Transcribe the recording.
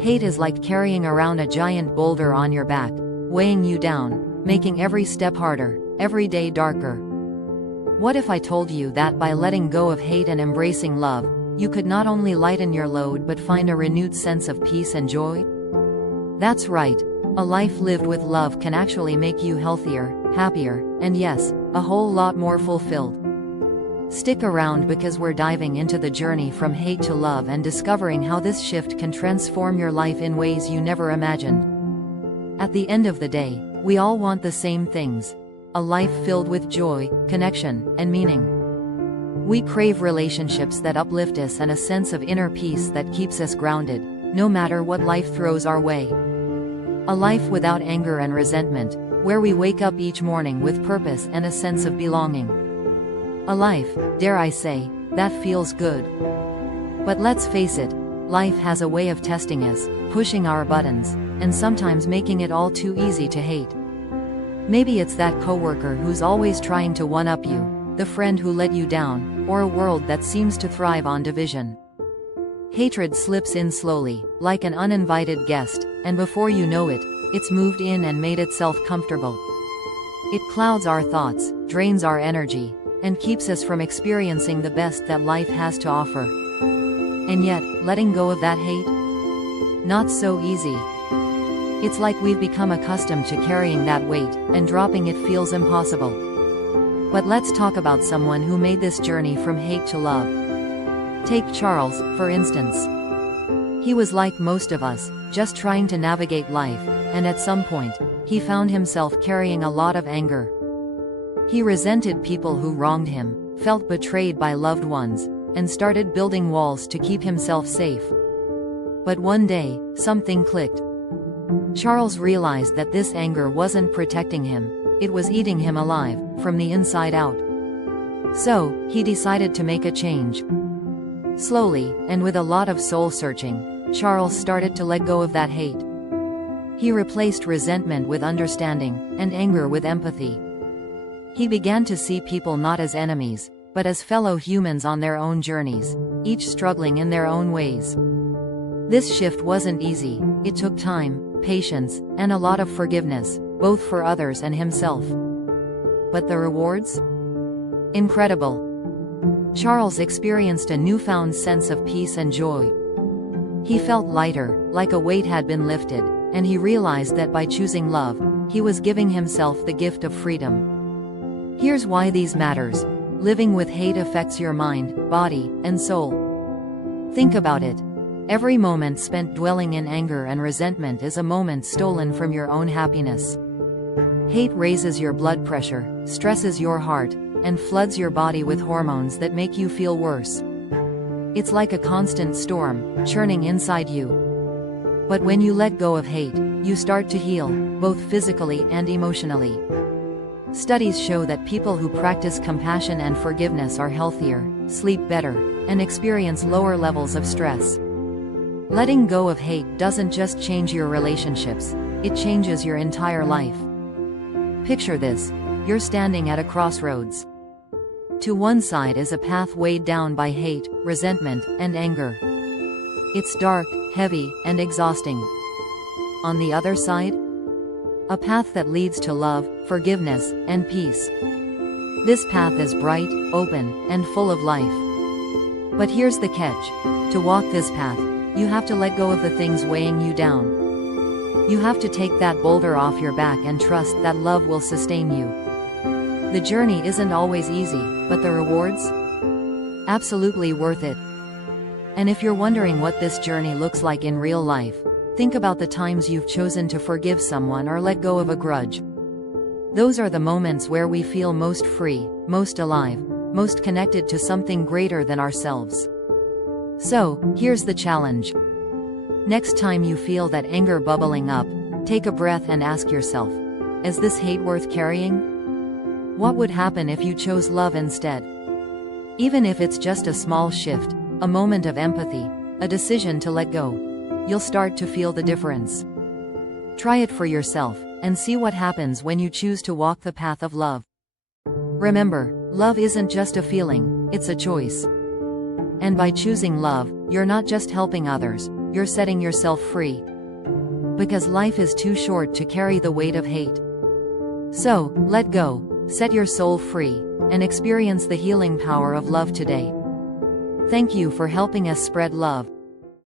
Hate is like carrying around a giant boulder on your back, weighing you down, making every step harder, every day darker. What if I told you that by letting go of hate and embracing love, you could not only lighten your load but find a renewed sense of peace and joy? That's right. A life lived with love can actually make you healthier, happier, and yes, a whole lot more fulfilled. Stick around because we're diving into the journey from hate to love and discovering how this shift can transform your life in ways you never imagined. At the end of the day, we all want the same things: a life filled with joy, connection, and meaning. We crave relationships that uplift us and a sense of inner peace that keeps us grounded, no matter what life throws our way. A life without anger and resentment, where we wake up each morning with purpose and a sense of belonging. A life, dare I say, that feels good. But let's face it, life has a way of testing us, pushing our buttons, and sometimes making it all too easy to hate. Maybe it's that coworker who's always trying to one-up you, the friend who let you down, or a world that seems to thrive on division. Hatred slips in slowly, like an uninvited guest, and before you know it, it's moved in and made itself comfortable. It clouds our thoughts, drains our energy, and keeps us from experiencing the best that life has to offer. And yet, letting go of that hate? Not so easy. It's like we've become accustomed to carrying that weight, and dropping it feels impossible. But let's talk about someone who made this journey from hate to love. Take Charles, for instance. He was like most of us, just trying to navigate life, and at some point, he found himself carrying a lot of anger. He resented people who wronged him, felt betrayed by loved ones, and started building walls to keep himself safe. But one day, something clicked. Charles realized that this anger wasn't protecting him, it was eating him alive, from the inside out. So, he decided to make a change. Slowly, and with a lot of soul-searching, Charles started to let go of that hate. He replaced resentment with understanding, and anger with empathy. He began to see people not as enemies, but as fellow humans on their own journeys, each struggling in their own ways. This shift wasn't easy. It took time, patience, and a lot of forgiveness, both for others and himself. But the rewards? Incredible. Charles experienced a newfound sense of peace and joy. He felt lighter, like a weight had been lifted, and he realized that by choosing love, he was giving himself the gift of freedom. Here's why these matters. Living with hate affects your mind, body, and soul. Think about it. Every moment spent dwelling in anger and resentment is a moment stolen from your own happiness. Hate raises your blood pressure, stresses your heart, and floods your body with hormones that make you feel worse. It's like a constant storm, churning inside you. But when you let go of hate, you start to heal, both physically and emotionally. Studies show that people who practice compassion and forgiveness are healthier, sleep better, and experience lower levels of stress. Letting go of hate doesn't just change your relationships, it changes your entire life. Picture this: you're standing at a crossroads. To one side is a path weighed down by hate, resentment, and anger. It's dark, heavy, and exhausting. On the other side, a path that leads to love, forgiveness, and peace. This path is bright, open, and full of life. But here's the catch. To walk this path, you have to let go of the things weighing you down. You have to take that boulder off your back and trust that love will sustain you. The journey isn't always easy, but the rewards? Absolutely worth it. And if you're wondering what this journey looks like in real life, think about the times you've chosen to forgive someone or let go of a grudge. Those are the moments where we feel most free, most alive, most connected to something greater than ourselves. So, here's the challenge. Next time you feel that anger bubbling up, take a breath and ask yourself, is this hate worth carrying? What would happen if you chose love instead? Even if it's just a small shift, a moment of empathy, a decision to let go, you'll start to feel the difference. Try it for yourself, and see what happens when you choose to walk the path of love. Remember, love isn't just a feeling, it's a choice. And by choosing love, you're not just helping others, you're setting yourself free. Because life is too short to carry the weight of hate. So, let go, set your soul free, and experience the healing power of love today. Thank you for helping us spread love.